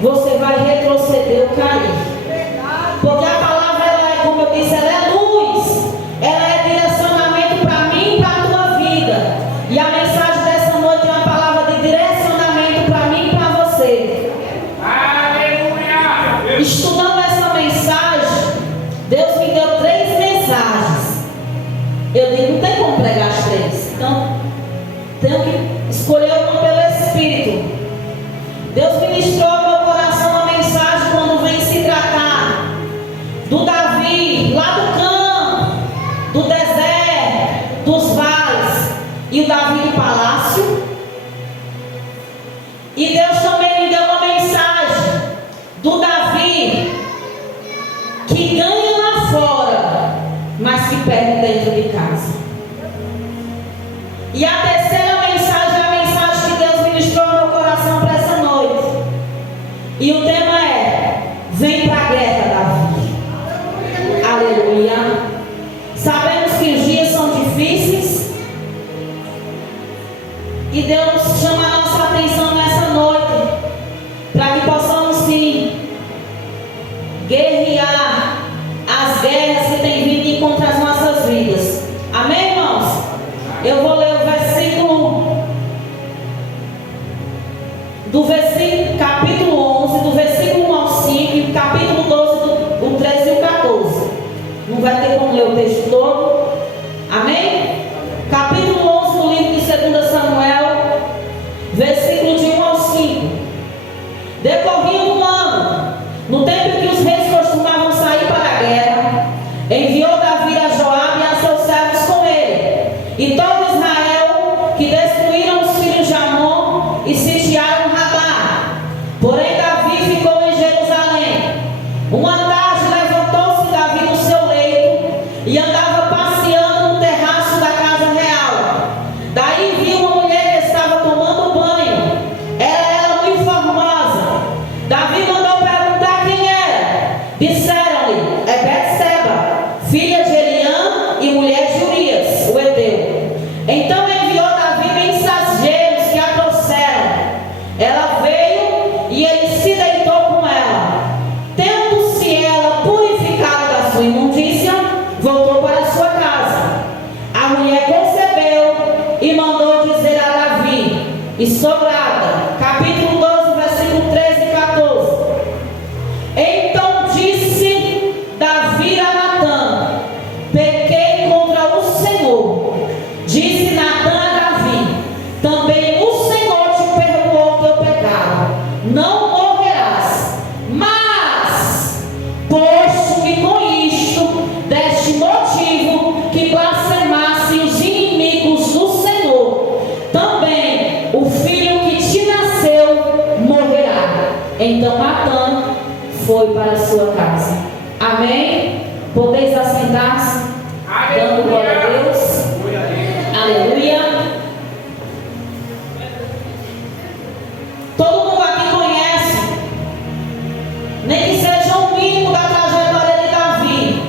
você vai retroceder ou cair. Porque a palavra, ela é, como eu disse, ela é luz, ela é direcionamento para mim e para a tua vida. E a mensagem dessa noite é uma palavra de direcionamento para mim e para você. Aleluia! Estudando essa mensagem, Deus me deu 3 mensagens. Eu digo, não tem como pregar as 3. Então, tenho que escolher uma pelo Espírito. Deus ministrou ao meu coração a mensagem quando vem se tratar do Davi, lá do campo, do deserto, dos vales, e o Davi do palácio. E Deus também me deu uma mensagem do Davi que ganha lá fora, mas que perde dentro de casa. E a terceira mensagem é a mensagem que Deus ministrou ao meu coração para essa noite. E o tema é: vem para a guerra, Davi. Aleluia. Sabemos que os dias são difíceis, e Deus chama a nossa atenção nessa noite para que possamos sim guerrear as guerras que têm vindo contra as nossas vidas. Amém, irmãos? Eu vou ler o versículo capítulo 11, do versículo 1 ao 5, e capítulo 12, do 13 e o 14. Não vai ter como ler o texto todo. Amém? Capítulo 11 do livro de 2 Samuel, versículo de 1 ao 5. Decorria um ano, no tempo em que os reis costumavam sair para a guerra, enviou Davi a Joabe e a seus servos com ele, e todo Israel, que destruíram os filhos de Amon e sitiaram Rabá. Porém Davi ficou em Jerusalém. Uma tarde levantou-se Davi do seu leito e andava passeando no terraço da casa real. Daí viu uma mulher que estava tomando banho. Era ela muito formosa. Davi mandou perguntar quem era. Disseram-lhe: é Betseba, filha de Eliã e mulher de Urias, o heteu. Então enviou Davi mensageiros que a trouxeram. Ela veio e ele se deitou com ela. Tendo-se ela purificado da sua imundícia, voltou para sua casa. A mulher concebeu e mandou dizer a Davi: estou grávida. Capítulo 12, versículo 13 e 14. Então disse Davi a Natã: pequei contra o Senhor. Disse Natã a Davi: também o Senhor te perdoou o teu pecado, não morrerás. Mas, posto que com isto deste motivo que blasfemassem os inimigos do Senhor, também o filho que te nasceu morrerá. Então Natã foi para a sua casa. Amém? Podeis assentar-se, dando glória a Deus. Aleluia. Todo mundo aqui conhece, nem que seja o mínimo da trajetória de Davi.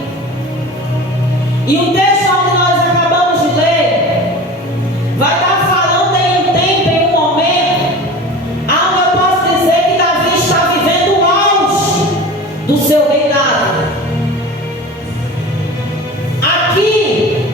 E o texto onde nós acabamos de ler vai estar falando em um tempo, em um momento, onde eu posso dizer que Davi está vivendo o auge do seu reinado. Aqui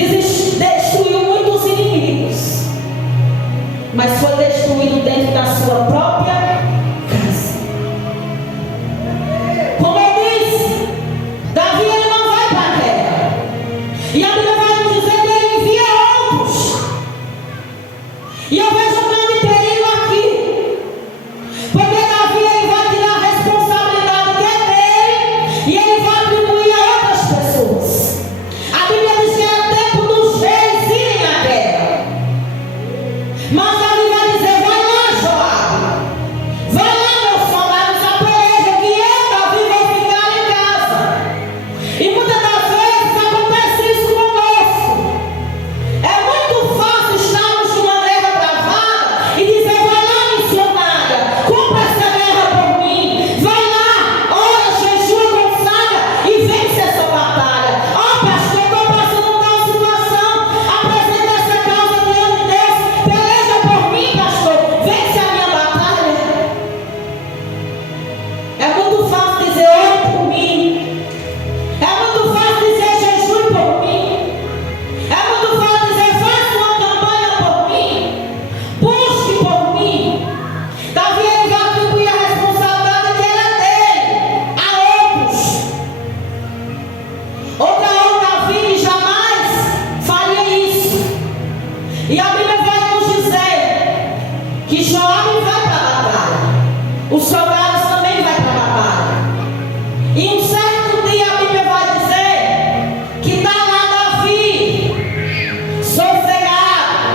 destruiu muitos inimigos, mas foi destruído dentro da sua própria casa. Como eu disse, Davi ele não vai para a guerra, e a Bíblia vai nos dizer que ele envia outros. E eu vejo um grande perigo aqui, porque Davi ele vai tirar a responsabilidade que é dele e ele vai atribuir a outras pessoas. A Bíblia diz que era tempo dos reis irem à guerra, mas Davi vai dizer: vai lá, Joabe, vai lá, meus soldados, a peleja, que eu, Davi, vou ficar em casa. E muitas das vezes acontece isso conosco. É muito fácil estarmos numa guerra travada e dizer: vai lá, missionária, compra essa guerra por mim, vai lá, ora, jejua, consagra e vence essa batalha. Ó, pastor, estou passando tal situação, apresenta essa causa diante de Deus, peleja por mim, pastor, vence a minha batalha. É muito fácil dizer: ore por mim. É muito fácil dizer: jejue por mim. É muito fácil dizer: faça uma campanha por mim, busque por mim. Davi ele vai atribuir a responsabilidade que era dele a outros. Outra hora Davi jamais faria isso. E a Bíblia vai nos dizer que Joabe vai para a batalha, os soldados também vai para a batalha. E um certo dia a Bíblia vai dizer que está lá Davi, sossegado,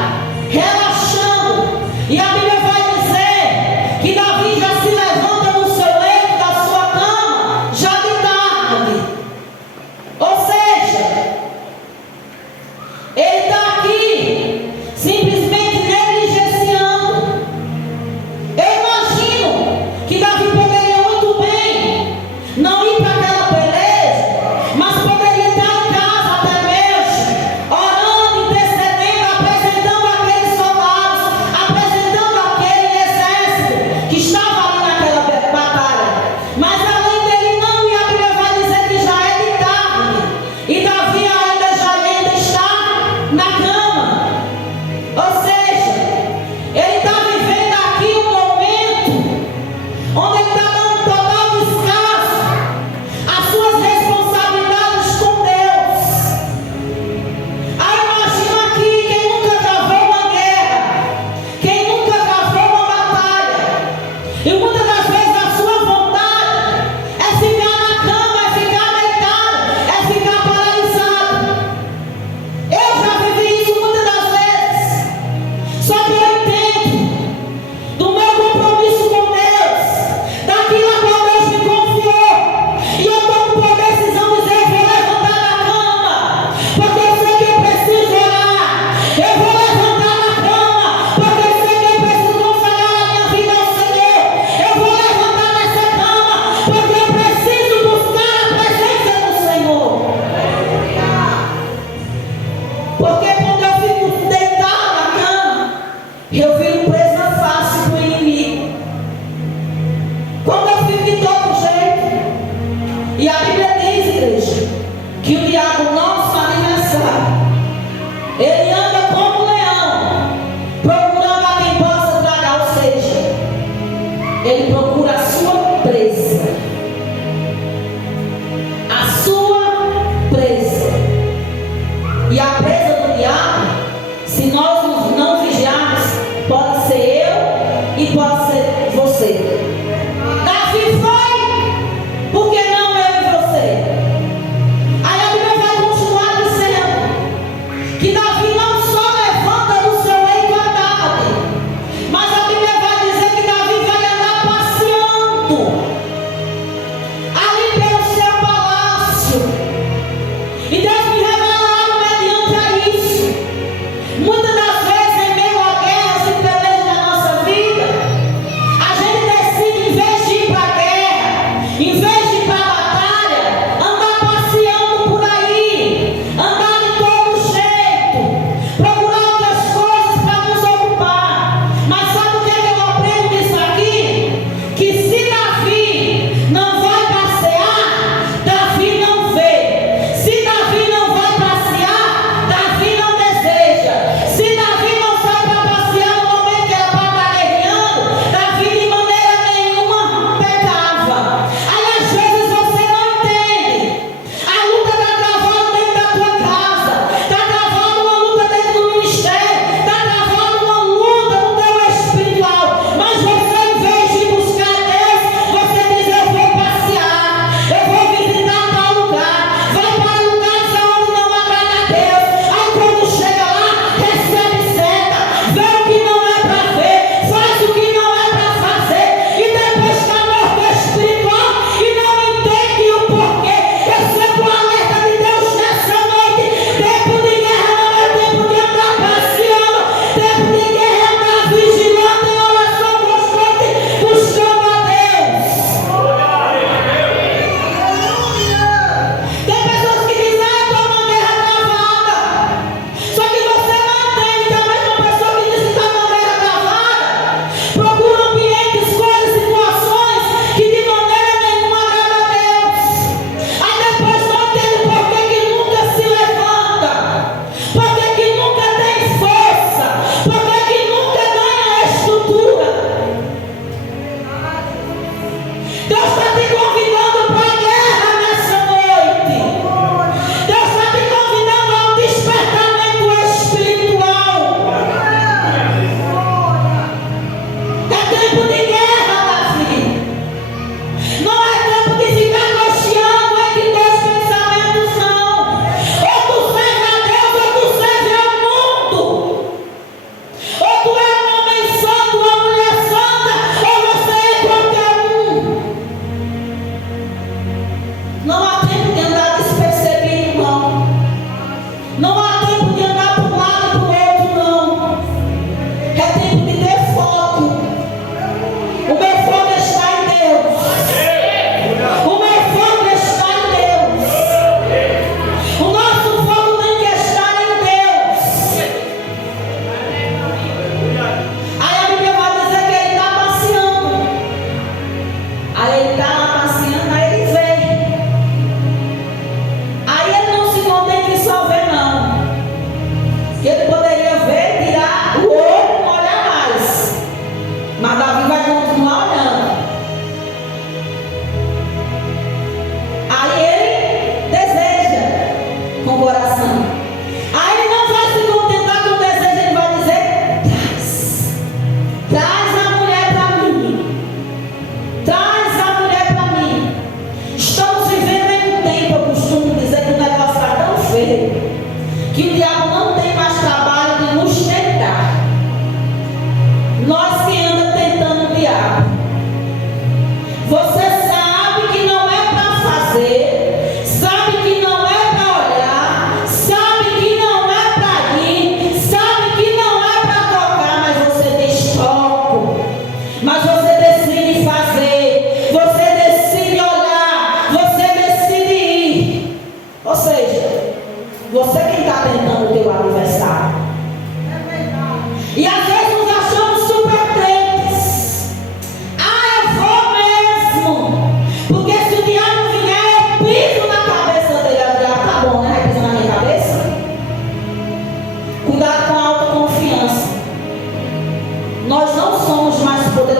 relaxando. E a Bíblia vai dizer que Davi já se levanta no seu leito, da sua cama, já de tarde. Ou seja, ele está aqui simplesmente negligenciando. Eu imagino que Davi poderia muito bem não ir para aquela peleja, mas poderia estar em casa até mesmo, orando, intercedendo, apresentando aqueles soldados, apresentando aquele exército que estava ali naquela batalha. Mas além dele não, e a Bíblia vai dizer que já é de tarde, e Davi ainda está na cama. Ou seja, ele está vivendo aqui um momento onde ele está dando total descanso às suas responsabilidades com Deus. Aí imagina aqui quem nunca travou uma guerra, quem nunca travou uma batalha, e muitas das vezes a sua vontade é ficar na cama, é ficar deitado, é ficar paralisado. Eu já vivi isso muitas das vezes. Só que eu entendo do meu compromisso com Deus, daquilo a qual Deus me confiou, e eu tomo por decisão de dizer: eu vou levantar da cama, porque eu sei que eu preciso orar. Eu vou levantar da cama, porque eu sei que eu preciso consagrar a minha vida ao Senhor. Eu vou levantar dessa cama, porque eu preciso buscar a presença do Senhor. Porque quando eu fico deitado na cama, eu viro presa fácil para o inimigo. Quando eu fico de todo jeito, e a Bíblia diz, igreja, que o diabo, nosso adversário, ele anda como um leão, procurando a quem possa tragar, ou seja, ele procura a sua presa. A sua presa. E a presa do diabo, se nós não vigiarmos, pode ser eu e pode ser você. Davi foi, por que não eu e você? Aí a Bíblia vai continuar dizendo que Davi não só levanta do seu leito à tarde, mas a Bíblia vai dizer que Davi vai andar passeando ali pelo seu palácio. E Deus me revela algo mediante a isso. Muitas das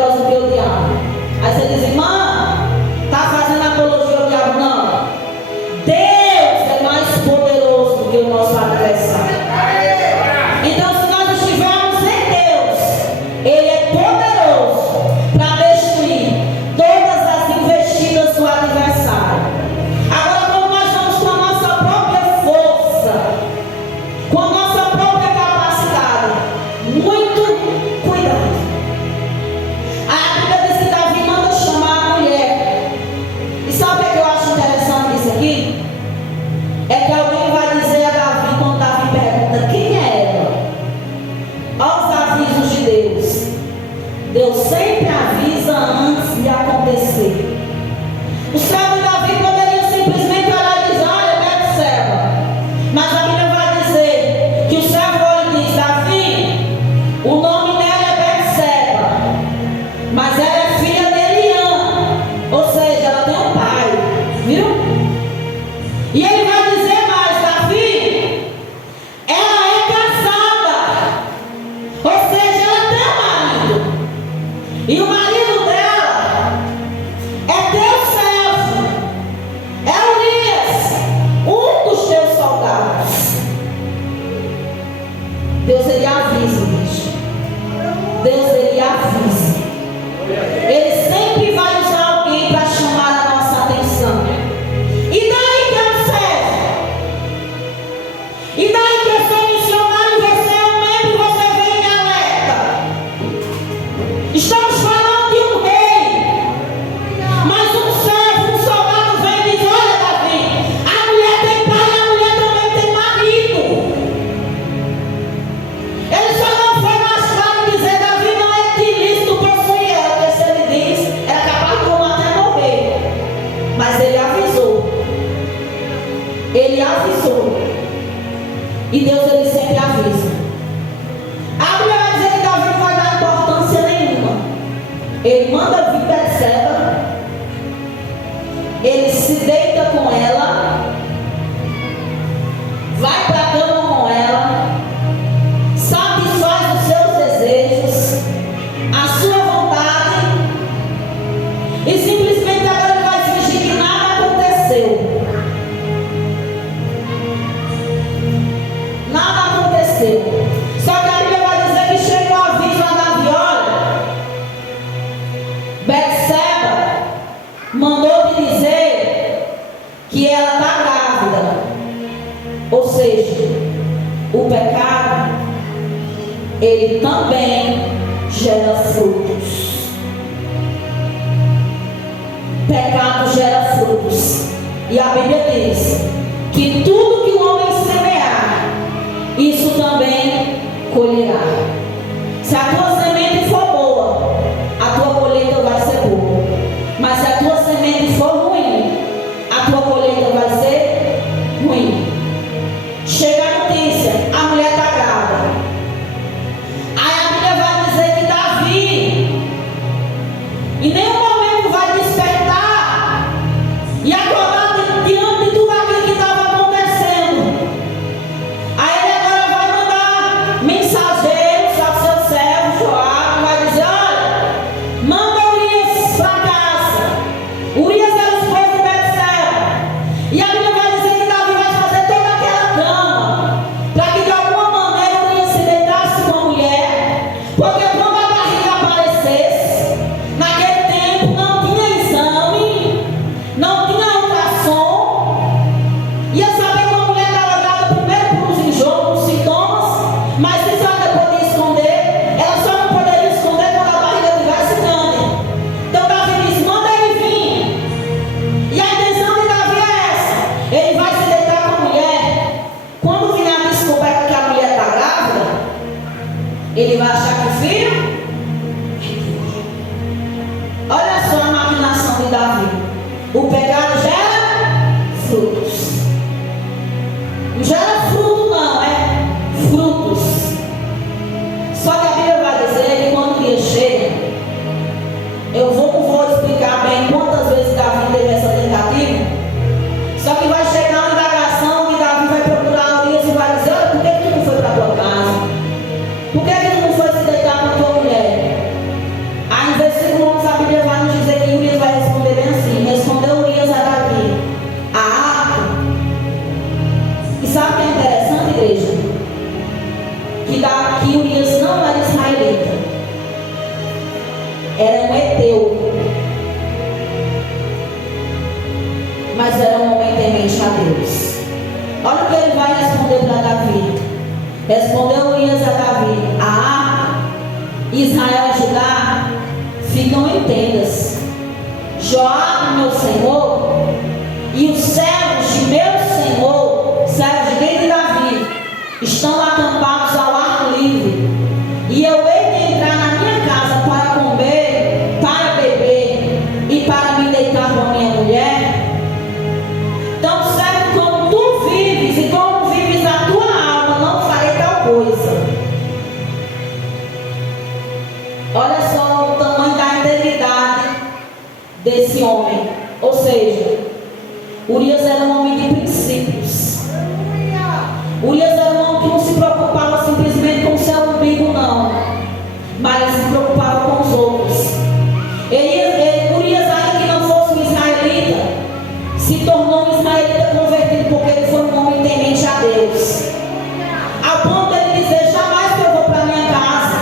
poderosa do que o diabo. Aí você diz, irmã, está fazendo apologia ao diabo? Não. Deus é mais poderoso do que o nosso adversário. Então, se nós estivermos em Deus, Ele é poderoso para destruir todas as investidas do adversário. Agora, quando nós vamos com a nossa própria força, com a nossa própria capacidade, muito cuidado. A Bíblia diz que Davi manda chamar a mulher. E sabe o que eu acho interessante disso aqui? É que alguém vai dizer a Davi, quando Davi pergunta quem é ela, aos avisos de Deus. Deus sempre avisa antes de acontecer. O servo de Davi poderia simplesmente olhar e dizer, olha, Betseba. Mas a Bíblia vai dizer que o servo olha e diz, Davi, o nome dela é Betseba, mas ela é filha de Eliã, ou seja, ela tem um pai, viu? E ele vai dizer mais, Davi, ela é casada, ou seja, ela tem um marido, e o marido dela é teu servo, é Urias, um dos teus soldados. Deus, ele avisa, bicho. Deus, ele avisa. Ele sempre vai usar alguém para chamar a nossa atenção. E daí que eu servo? E daí que eu sou missionário, você é um membro, você vem e me alerta. Estamos falando de um rei. Mas um servo, um soldado vem e diz, olha Davi, a mulher tem pai e a mulher também tem marido. Ele só não foi mais claro em dizer, Davi, não é ilícito possuir ela, porque se ele diz, era capaz de como até morrer. Mas ele avisou. Ele avisou. E Deus, ele sempre avisa. A Bíblia vai dizer que Davi não vai dar importância nenhuma. Ele manda vir Betseba, ele se deita com ela, vai para a cama com ela, satisfaz os seus desejos, a sua vontade, e simplesmente agora ele vai fingir que nada aconteceu. Nada aconteceu. Só que a Bíblia vai dizer que chega o aviso a Davi, olha, Betseba mandou te dizer que ela está grávida. Ou seja, o pecado, ele também gera frutos. Pecado gera frutos. E a Bíblia diz que tudo que o homem semear, isso também colherá. Se a tua semente for boa, a tua colheita vai ser boa. Mas se a tua semente for ruim, a tua colheita vai ser ruim. Chega a notícia, a mulher está grávida. Aí a Bíblia vai dizer que Davi em nenhum momento vai despertar e acordar diante de tudo aquilo que estava acontecendo. Aí ele agora vai mandar mensageiros ao seu servo Joabe, vai dizer, olha, manda Urias para casa. Urias é o esposo de Betseba. E a Bíblia vai dizer que Davi vai fazer toda aquela cama, para que de alguma maneira Urias se deitasse com a mulher, porque quando a barriga aparecesse, naquele tempo não tinha exame, não tinha ultrassom, ia saber que a mulher estava grávida primeiro por uns enjoos, uns sintomas, mas se só depois de esconder, ela só não poderia esconder quando a barriga estivesse grande. Então Davi diz, manda ele vir. E a intenção de Davi é essa, ele vai se deitar com a mulher. Quando vier a descoberta que a mulher está grávida, ele vai achar que o filho, olha só a maquinação de Davi. O pecado gera frutos. Não gera fruto não, é frutos. Só que a Bíblia vai dizer que quando o dia chega, eu vou explicar bem quantas vezes Davi teve essa tentativa. Só que vai chegar uma indagação que Davi vai procurar Urias e vai dizer, olha, por que tu não foi para a tua casa? Por que tu não foi se deitar com a tua mulher? Aí em vez responder para Davi? Respondeu Urias a Davi: Israel e Judá ficam em tendas. Joabe, meu senhor, e os servos de meu senhor, servos de rei de Davi, estão acampados ao ar livre. E eu hei de entrar na minha casa para comer, para beber e para me deitar com a minha mulher? Então, serve como tu vives e como vives a tua alma, não farei tal coisa. Olha só o tamanho da integridade desse homem. Ou seja, Urias era um homem de princípios. Urias era um homem que não se preocupava simplesmente com o seu umbigo, não, mas se preocupava com os outros. Urias, ainda que não fosse um israelita, se tornou um israelita convertido, porque ele foi um homem temente a Deus, ao ponto de ele dizer: jamais que eu vou para minha casa.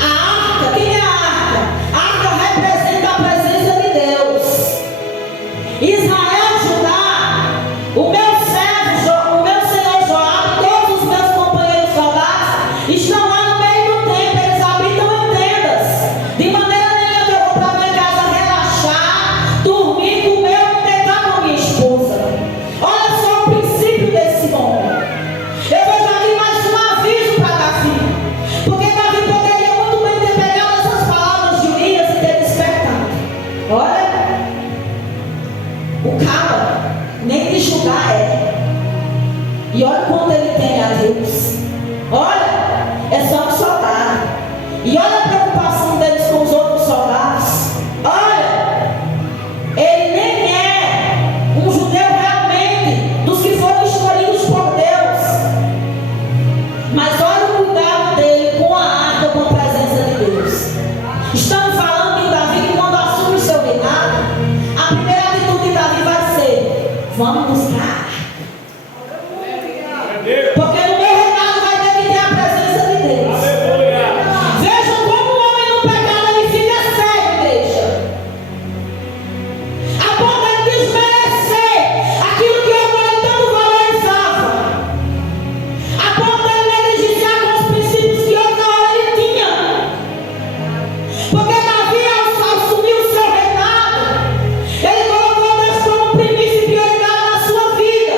A arca, quem é a arca? A arca representa a presença de Deus. Israel, Judá, o meu servo, o meu senhor Joabe, todos os meus companheiros soldados estão lá no meio do templo. Eles habitam em tendas. De maneira nenhuma que eu vou para minha casa relaxar, dormir, comer ou me deitar com a minha esposa. Olha só o princípio desse homem. Eu vejo aqui mais um aviso para Davi, porque Davi poderia muito bem ter pegado essas palavras de Urias e ter despertado. Olha, o cara nem de julgar é. E olha quanto ele tem a Deus. Olha, é só um soldado. E olha a preocupação deles com os outros soldados. Olha, ele nem é um judeu realmente dos que foram escolhidos por Deus. Mas olha o cuidado dele com a arca, com a presença de Deus. Estamos falando de Davi que, quando assume o seu reinado, a primeira atitude de Davi vai ser: vamos buscar. Porque no meu reinado vai ter que ter a presença de Deus. Vejam como o homem no pecado ele fica cego, igreja. A ponto de desmerecer aquilo que ele tanto valorizava. A ponto de negligenciar com os princípios que outra hora ele tinha. Porque Davi, ao assumir o seu reinado, ele colocou Deus como primícia e prioridade na sua vida.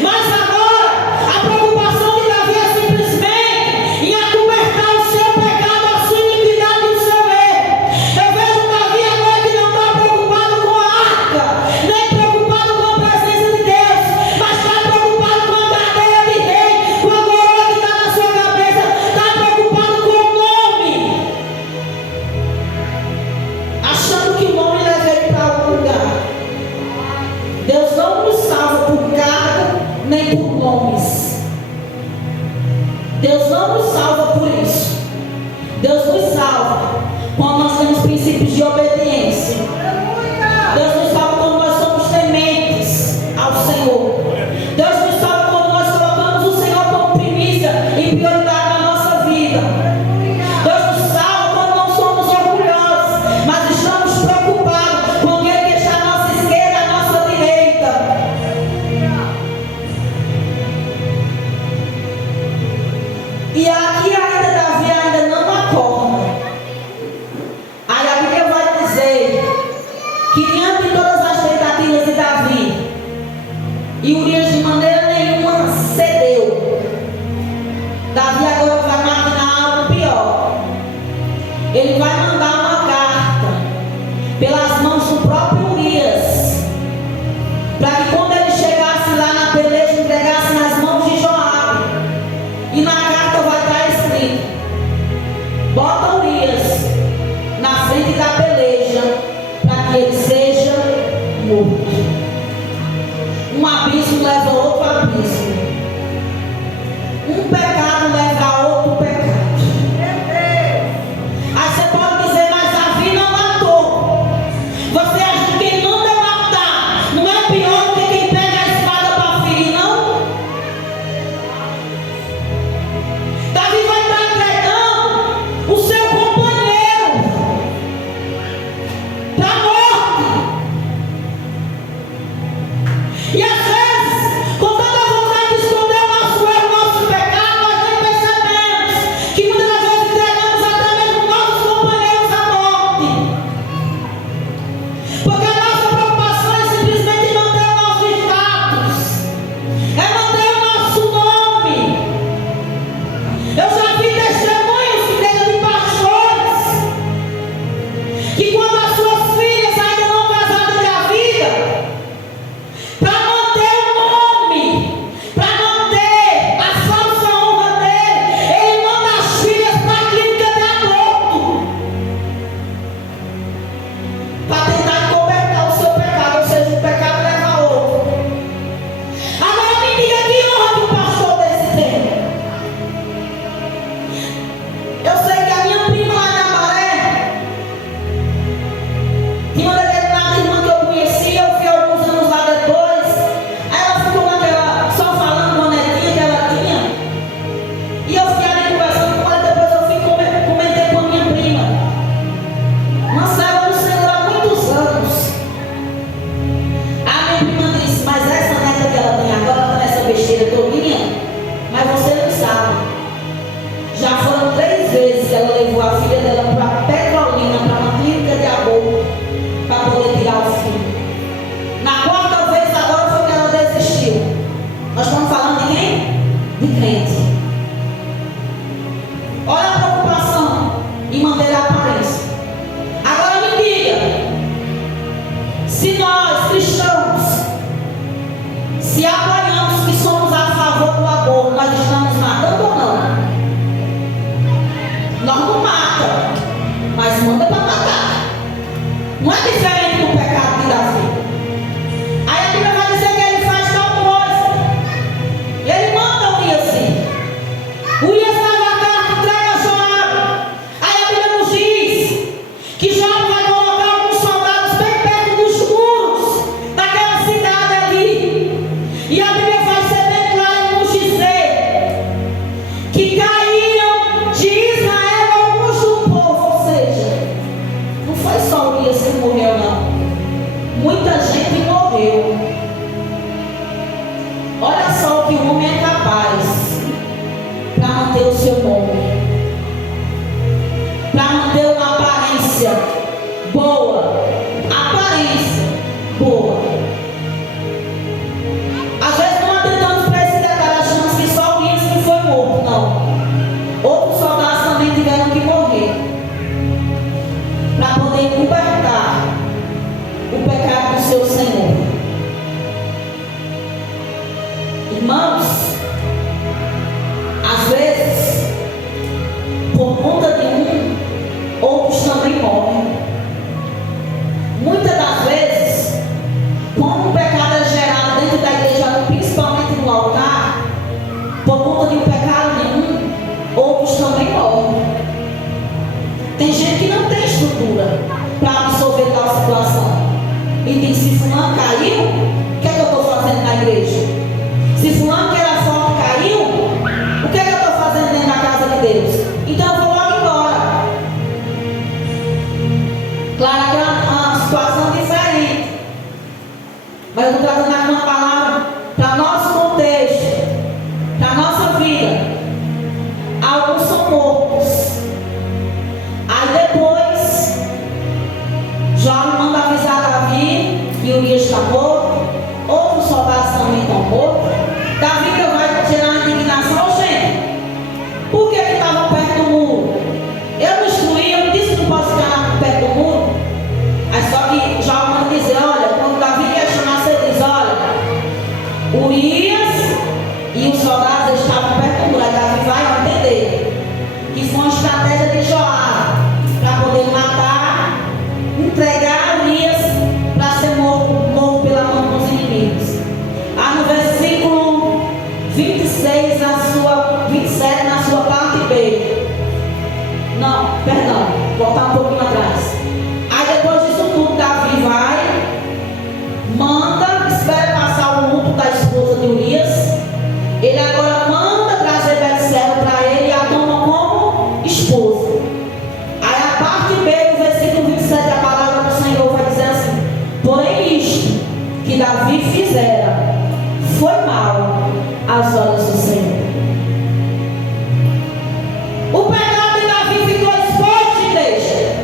Mas agora, a preocupação de Davi é simplesmente em acobertar o seu pecado, a sua iniquidade e o seu erro. Eu vejo Davi agora que não está preocupado com a arca, nem preocupado com a presença de Deus, mas está preocupado com a cadeira de rei, com a coroa que está na sua cabeça, está preocupado com o nome, achando que o nome leva ele para algum lugar. Deus não nos salva por cargo nem por nomes. Deus não nos salva por isso. Deus nos salva quando nós temos princípios de obediência. Deus nos salva quando nós somos tementes ao Senhor. Deus nos salva quando nós colocamos o Senhor como primícia e prioridade na nossa vida. Deus nos salva quando não somos orgulhosos, mas estamos preocupados com quem que está à nossa esquerda, à nossa direita. E aqui ainda Davi ainda não acorda. Aí a Bíblia vai dizer que, diante de todas as tentativas de Davi, e Urias de maneira nenhuma cedeu, Davi agora vai maquinar algo pior. Ele vai mandar uma carta pelas mãos do próprio Urias, para que quando ele chegasse lá na peleja, entregasse nas mãos de Joabe. E na carta vai estar escrito: manter o seu nome, para manter uma aparência boa. Aparência boa. Às vezes não atentamos para esse detalhe, achamos que só o Urias que foi morto. Não. Outros soldados também tiveram que morrer para poder libertar o pecado do seu Senhor. Irmãos, às vezes, por conta de um, outros também morrem. Muitas das vezes, como o pecado é gerado dentro da igreja, principalmente no altar, por conta de um pecado de um, outros também morrem. Tem gente que não tem estrutura para absorver tal situação. E diz: se fulano caiu, o que é que eu estou fazendo na igreja? Se fulano que era forte caiu, o que é que eu estou fazendo dentro da casa de Deus? Então eu vou logo embora. Claro que é uma situação diferente, mas eu estou trazendo aqui uma palavra para nosso contexto, para nossa vida. Alguns são mortos. Aí depois Jó manda avisar Davi que Urias está morto. Outros soldados também estão mortos. Davi que vai gerar indignação. Gente, por que estavam perto do muro? Eu não excluí, eu não disse que não posso ficar perto do muro. Aí só que Jó manda dizer: olha, quando Davi questionar, você diz: olha, Urias e os soldados estavam perto do muro. Aí Davi vai entender que foi uma estratégia de Joabe para poder matar, entregar Urias para ser morto pela mão dos inimigos. No versículo 26, 27, na sua parte B. Não, perdão, voltar um pouquinho atrás. Aí depois disso tudo, Davi vai, manda, espera passar o luto da esposa de Urias. Ele agora manda trazer Betseba para ele e a toma como esposa. Aí a parte B do versículo 27, a palavra do Senhor vai dizer assim: porém isto que Davi fizera foi mal aos olhos do Senhor. O pecado de Davi ficou exposto, igreja.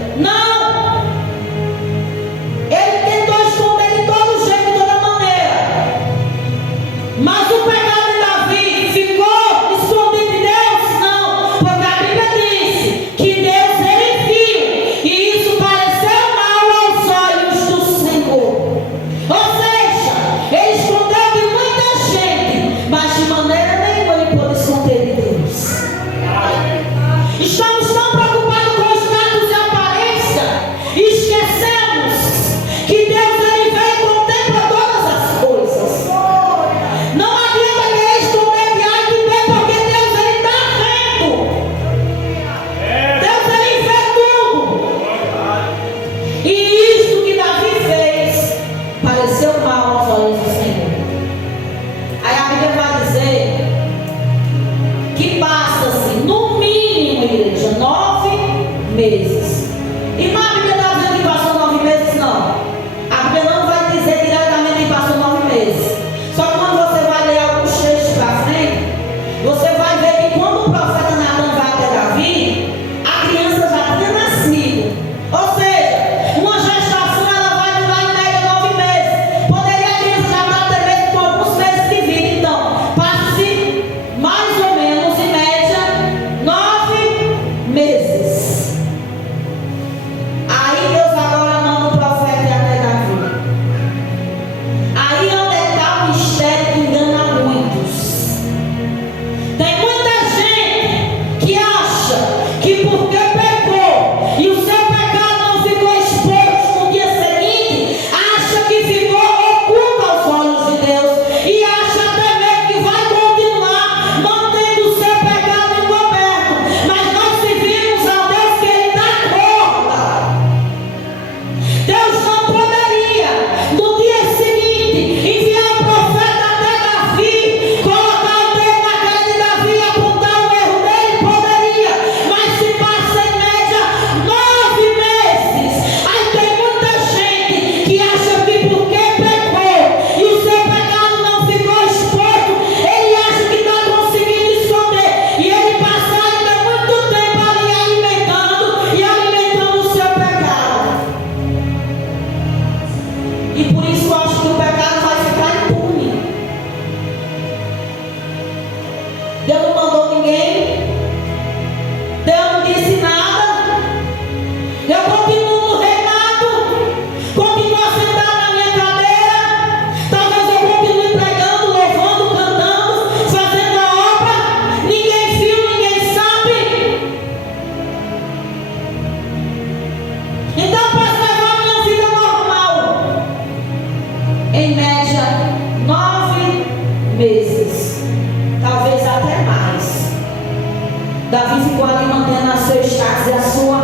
ficou ali mantendo o seu status e a sua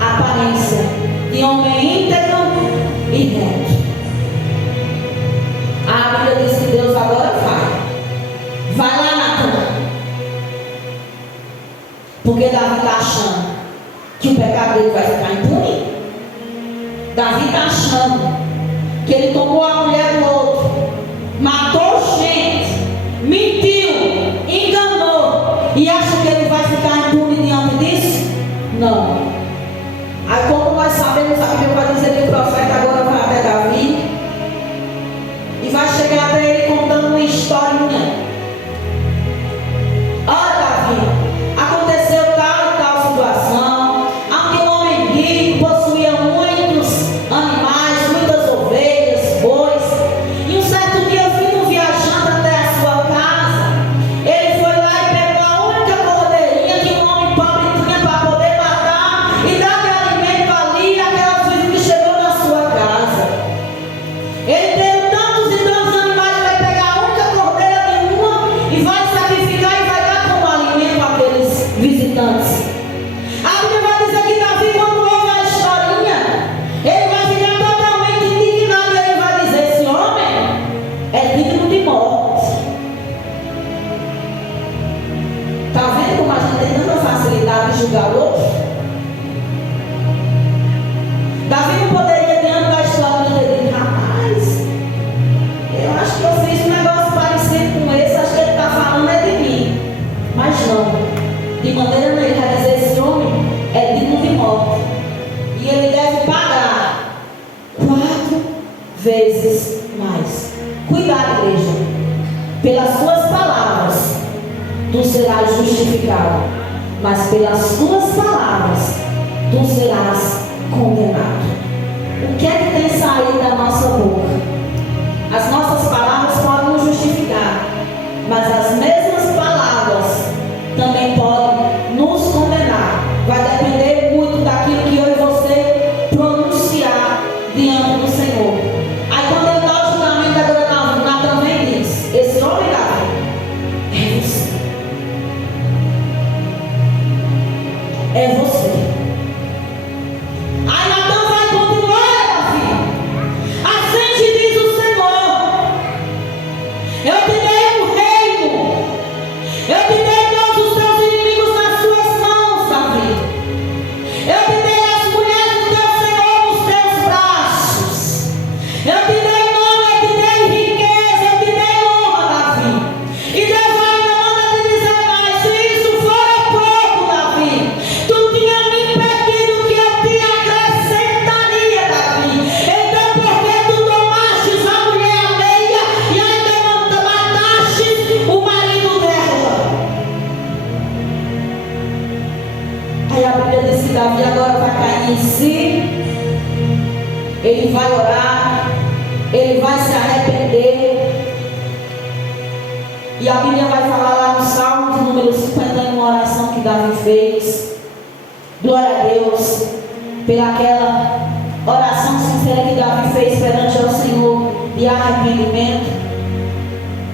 aparência de homem íntegro e reto. A Bíblia diz que Deus agora vai lá, Natan, porque Davi está achando que o pecado dele vai ficar impune. Davi está achando que ele tomou a mulher do outro, matou gente, mentiu, enganou, e acha que ele vai ficar impune diante disso? Não. Aí, como nós sabemos, a Bíblia vai dizer que o profeta agora vai até Davi e vai chegar até ele contando uma historinha. Olha, Davi, aconteceu tal e tal situação. Aquele homem rico possuía muitos animais, muitas ovelhas, bois. E um certo dia, vindo viajando até a sua casa, ele foi lá e pegou a única cordeirinha que um homem pobre tinha para poder matar e dar de alimento ali àquelas vezes que chegou na sua casa. Ele deu tantos e tantos animais, vai pegar a única cordeira de uma e vai sacrificar e vai dar como alimento àqueles visitantes. A Bíblia vai dizer que Davi, quando ouve a historinha, ele vai ficar totalmente indignado e ele vai dizer: esse homem é digno de morte. Está vendo como a gente tem tanta facilidade de julgar o outro? Davi não poderia, diante da história, ter dito: rapaz, eu acho que eu fiz um negócio parecido com esse, acho que ele está falando é de mim. Mas não. De maneira nenhuma, ele vai dizer: esse homem é digno de morte. E ele deve pagar 4 vezes mais. Cuidado, igreja. Pelas suas palavras, tu serás justificado. Mas pelas tuas palavras, tu serás condenado. O que é que tem saído da nossa boca? As nossas palavras podem nos justificar, mas as mesmas palavras também podem nos condenar. Vai depender muito daquilo que eu e você pronunciar diante do Senhor. Aí quando ele dá o julgamento, agora Natan vem e diz: esse homem Davi é você. É você. Aí Natan vai continuar, Davi. Assim te diz o Senhor: eu te dei um reino, eu te dei todos os teus inimigos nas suas mãos, Davi. Eu te dei as mulheres do teu Senhor nos teus braços. Eu te dei nome, eu te dei riqueza, eu te dei honra, Davi. E Deus ainda manda te dizer mais: se isso for pouco, Davi, tu tinha me pedido que eu te acrescentaria, Davi. Então por que tu tomastes a mulher alheia e ainda mataste o marido dela? Aí a Bíblia diz que Davi agora vai cair em si, ele vai orar, ele vai se arrepender. E a Bíblia vai falar lá no Salmo de número 51, uma oração que Davi fez. Glória a Deus pelaquela oração sincera que Davi fez perante ao Senhor de arrependimento.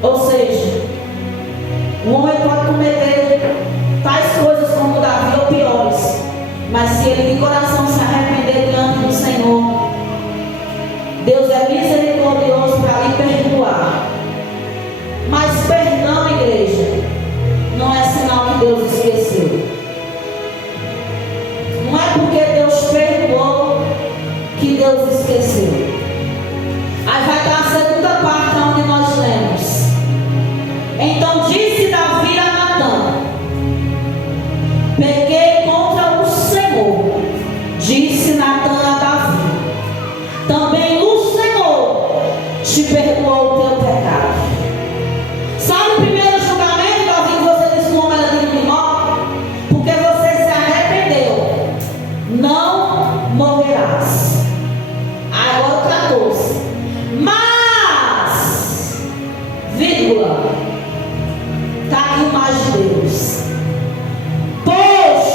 Ou seja, o homem pode cometer tais coisas como Davi ou piores, mas se ele de coração se arrepender diante do Senhor, Deus é misericordioso para lhe perdoar. Mas perdão, igreja, não é sinal que Deus esqueceu. Não é porque Deus perdoou que Deus esqueceu. Aí vai dar a segunda parte onde nós lemos: então disse Davi a Natan: pequei contra o Senhor. Disse Natan a Davi: também o Senhor te perdoou o teu pecado. Sabe o primeiro julgamento, Davi, que você disse que o homem era digno de morte? Porque você se arrependeu. Não morrerás. Agora o 14. Mas, vírgula, está aqui o mais de Deus. Pois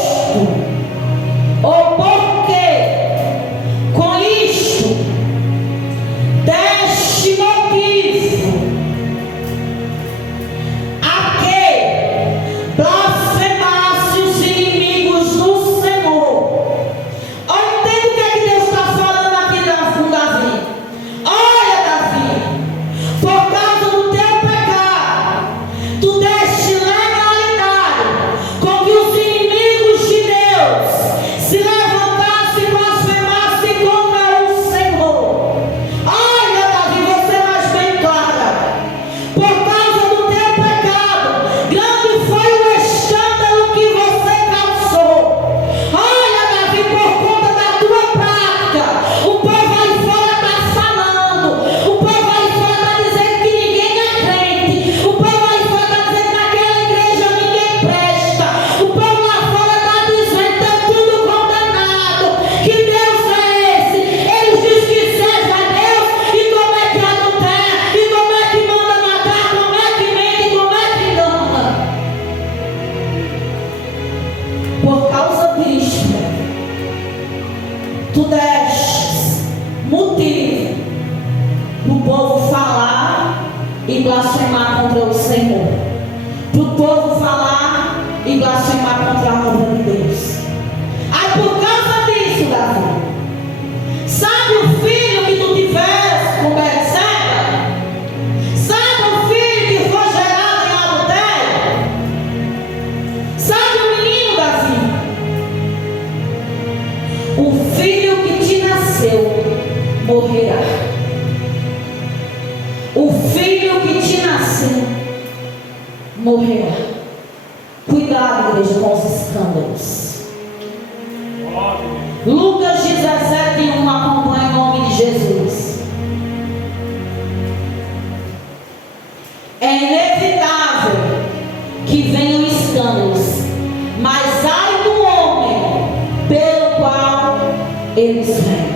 contra a obra de Deus. Aí por causa disso, Davi, sabe o filho que tu tiveste com Betseba? Sabe o filho que foi gerado em adultério? Sabe o menino, Davi? O filho que te nasceu morrerá. O filho que te nasceu morrerá. Cuidado, igreja, com os escândalos. Lucas 17:1 acompanha o nome de Jesus. É inevitável que venham escândalos, mas ai do homem pelo qual eles vêm.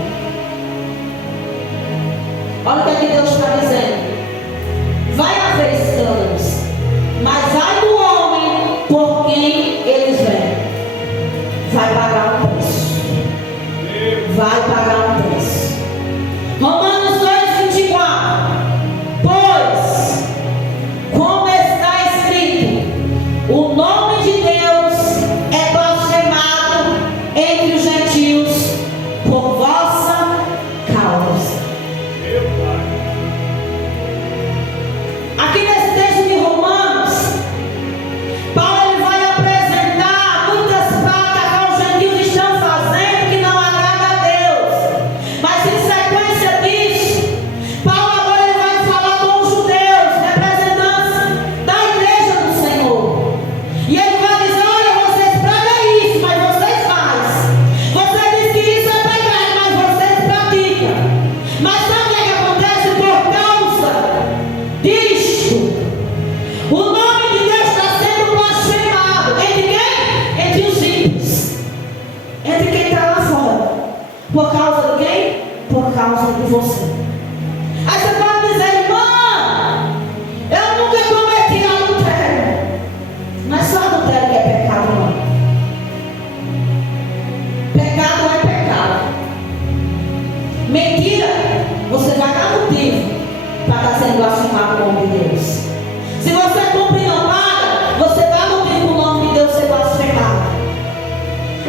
Olha o que aqui Deus está dizendo. Vai haver escândalos, mas ai do homem por quem eles vêm. Vai pagar um preço. Vai pagar um preço. Romanos 2:24. Pois, como está escrito, o nome de Deus é blasfemado entre os gentios por vossa causa. Aqui nesse texto de Romanos, Paulo ele vai apresentar muitas práticas que os gentios estão fazendo que não agrada a Deus. Mas em sequência disso, Paulo agora ele vai falar com os judeus, representantes da igreja do Senhor. E ele vai dizer: olha, vocês pregam isso, mas vocês fazem. Você diz que isso é pecado, mas vocês praticam. Mas sabe o que acontece por causa disto? O nome de Deus está sendo blasfemado. Entre quem? Entre os ímpios. Entre quem está lá fora. Por causa de quem? Por causa de você. Aí você pode dizer: irmã, eu nunca cometi adultério. Não é só adultério que é pecado, não. Pecado é pecado. Mentira, você vai dar motivo para estar sendo blasfemado o nome de Deus. Se você cumpre e não paga, você dá motivo para o nome de Deus ser blasfemado.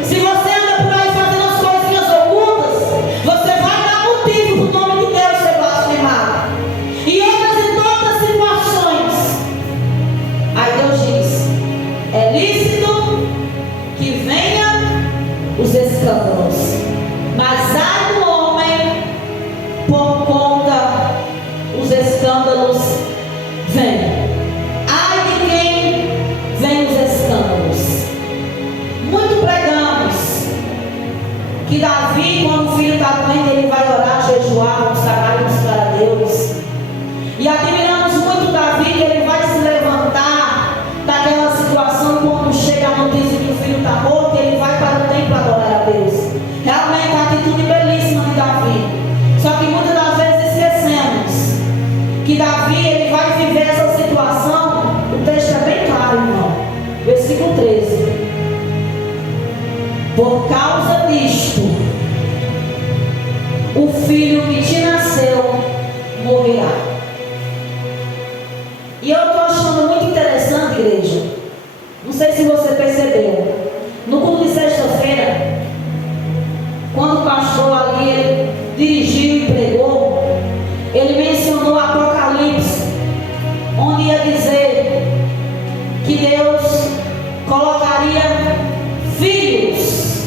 Se você anda por aí fazendo as coisinhas ocultas, você vai dar motivo para o nome de Deus ser blasfemado. E outras em todas as situações. Aí Deus diz: é lícito que venha os escândalos, mas ai do homem por conta os escândalos vêm. Ai de quem vem os escândalos. Muito pregamos que Davi, quando o filho está doente, ele vai orar, jejuar, consagrar e buscar a Deus. E admiramos muito Davi, que ele vai se levantar daquela situação quando chega a notícia que o filho está morto, e ele vai para o templo adorar a Deus. Realmente a atitude belíssima de Davi. Só que muitas das vezes esquecemos que Davi ele vai viver essa situação. O texto é bem claro, irmão. Versículo 13. Por causa disto, o filho que te nasceu morrerá. E eu estou achando muito interessante, igreja. Não sei se você percebeu. No culto de sexta-feira, quando o pastor ali ele dirigiu e pregou, ele mencionou Apocalipse, onde ia dizer que Deus colocaria filhos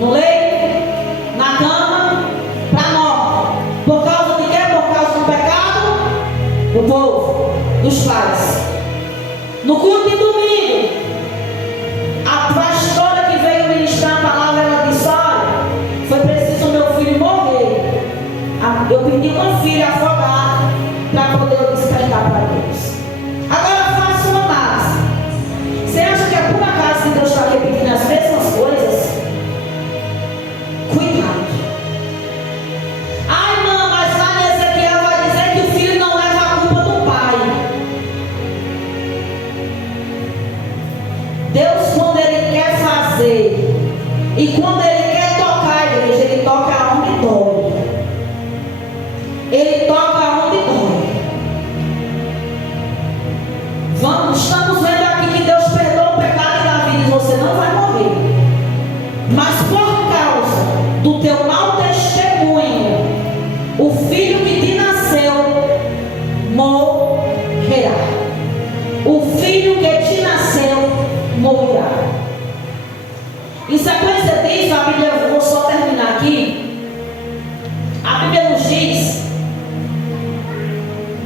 no leito, na cama, para morte. Por causa de quê? Por causa do pecado do povo, dos pais. No culto de domingo, a pastora que veio ministrar a palavra, ela disse: olha, foi preciso meu filho morrer. Eu pedi uma filha afogada para poder eu despertar para Deus. Agora faça uma análise. Você acha que é por acaso que Deus está repetindo as mesmas coisas? Cuidado. Ai, irmã, mas lá em Ezequiel vai dizer que o filho não leva a culpa do pai. Deus, quando Ele quer fazer e quando Ele quer tocar a igreja, Ele toca onde dói. Ele toca onde dói. Estamos vendo aqui que Deus perdoa o pecado de Davi. Você não Mas por causa do teu mau testemunho, o filho que te nasceu morrerá. O filho que te nasceu morrerá. Em sequência disso, a Bíblia, eu vou só terminar aqui. A Bíblia nos diz,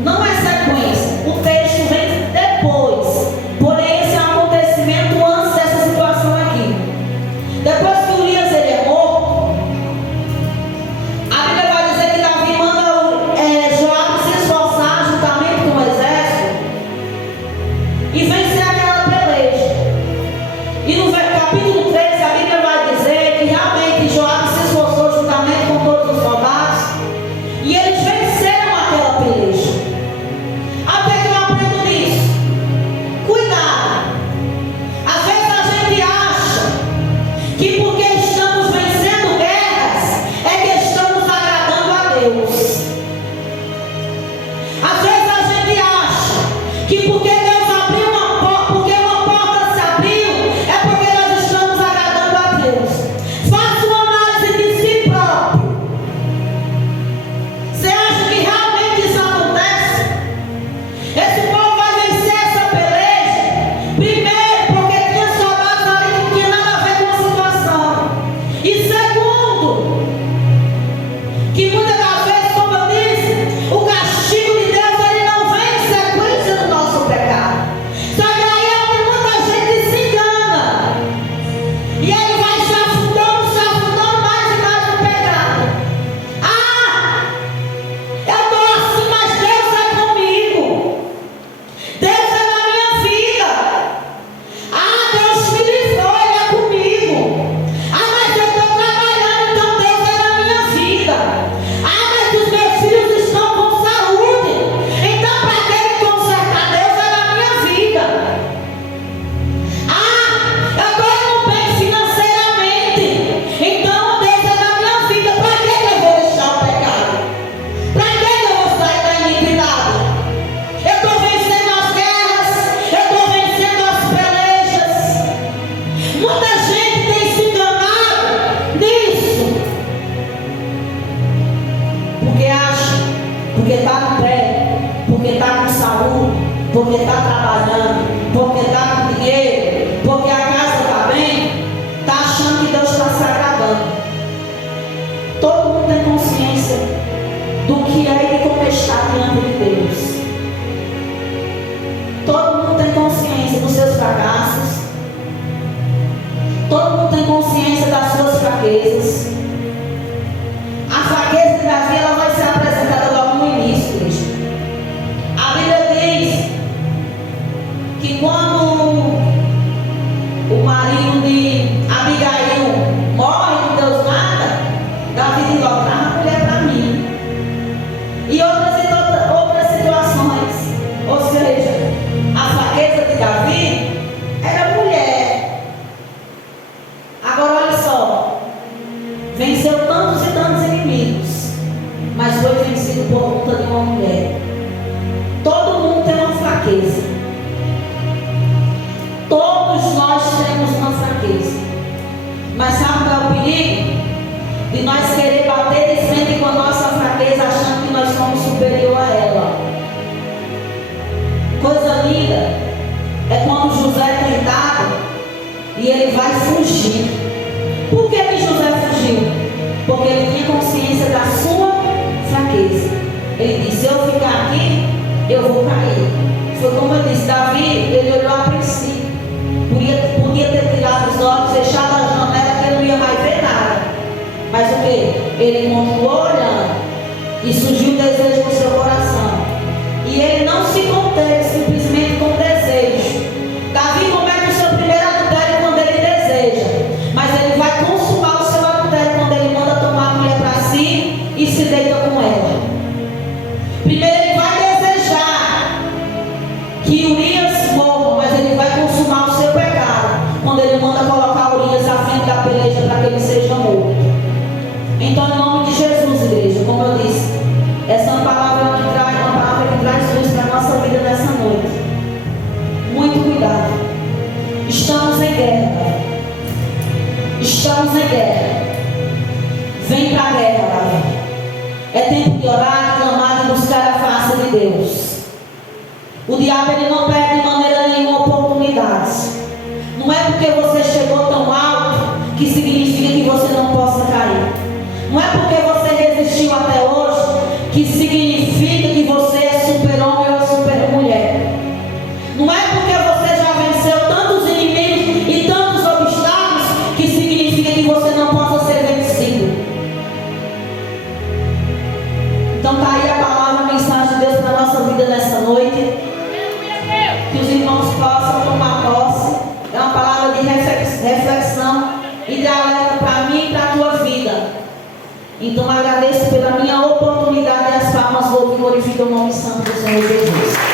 não é sequência, o texto vem depois, porém esse é um acontecimento antes dessa situação aqui. Depois que Urias ele é morto, a Bíblia vai dizer que Davi manda Joabe se esforçar juntamente com o exército e vencer aquela peleja. E no capítulo 13 a Bíblia vai dizer que realmente Joabe se esforçou juntamente com todos os soldados e eles venceram aquela peleja. Até que eu aprendo nisso. Cuidado. Às vezes a gente acha que porque estamos vencendo guerras é que estamos agradando a Deus. Às vezes a gente acha que porque Deus abriu uma porta, porque uma porta se abriu, é porque nós estamos agradando a Deus. Faça uma análise de si próprio. Você acha que realmente isso acontece? Esse povo vai vencer essa peleja, primeiro, porque tinha soldados ali que não tinha nada a ver com a situação. E segundo, que muitas das vezes, como eu disse, o castigo de Deus ele não vem em sequência do nosso pecado. Só que aí é onde muita gente se engana. E ele vai se afundando mais e mais no pecado. Ah! Eu estou assim, mas Deus é comigo. Deus é na minha vida. Ah, Deus me livrou, Ele é comigo. Ah, mas eu estou trabalhando, então Deus é na minha vida. Ah, mas os meus filhos estão com saúde. Então para que Ele consertar? Deus é na minha vida. Ah, eu estou indo bem financeiramente. Então Deus é na minha vida. Para que eu vou deixar o pecado? Para que eu vou sair da iniquidade? Eu estou vencendo as guerras, eu estou vencendo as pelejas. Muita gente tem se enganado nisso, porque acha, porque está no pé, porque está com saúde, porque está trabalhando, porque está com dinheiro, porque a casa está bem, está achando que Deus está se agradando. Todo mundo tem consciência do que é e como está diante de Deus. Todo mundo tem consciência dos seus fracassos. Todo mundo tem consciência das suas fraquezas. A fraqueza de Davi ela vai ser apresentada logo no início, igreja. A Bíblia diz que quando o marido de Abigail morre, não Deus nada, Davi diz logo, traz uma mulher para mim. E outras situações, ou seja, a fraqueza de Davi era mulher. Agora olha só, venceu tantos e tantos inimigos, mas foi vencido por conta de uma mulher. Todo mundo tem uma fraqueza. Todos nós temos uma fraqueza. Mas sabe qual é o perigo? De nós querer bater de frente com a nossa fraqueza, achando que nós somos superior a ela. Coisa linda é quando José é tentado e ele vai fugir. Por que José fugiu? Porque ele tinha consciência da sua fraqueza. Ele disse, se eu ficar aqui, eu vou cair. Foi como eu disse, Davi, ele olhou a princípio. Podia ter tirado os olhos, fechado a janela, que ele não ia mais ver nada. Mas o que? Ele continuou olhando. E surgiu o desejo no seu coração. E ele não se conteve simplesmente com desejo. Davi comete o seu primeiro adultério quando ele deseja. Mas ele vai consumar o seu adultério quando ele manda tomar a mulher para si e se deita com ela. Primeiro ele vai desejar que Urias morra, mas ele vai consumar o seu pecado quando ele manda colocar Urias à frente da peleja para que ele seja morto. Então, em nome de Jesus, igreja, como eu disse, essa é uma palavra que traz luz para a nossa vida nessa noite. Muito cuidado. Estamos em guerra. Estamos em guerra. Vem para a guerra, Davi. É tempo de orar, de clamar, de buscar a face de Deus. O diabo ele não perde de maneira nenhuma oportunidade. Não é porque você chegou tão alto que significa que você não possa cair. Não é porque você resistiu até hoje que significa que você é super-homem ou super-mulher. Não é porque você já venceu tantos inimigos e tantos obstáculos que significa que você não possa ser vencido. Então está aí a palavra, a mensagem de Deus para a nossa vida nessa noite. Que os irmãos possam tomar posse. É uma palavra de reflexão e de alerta para mim e para a tua vida. Então agradeço pela minha oportunidade e as palmas vou glorificar o nome santo do Senhor Jesus.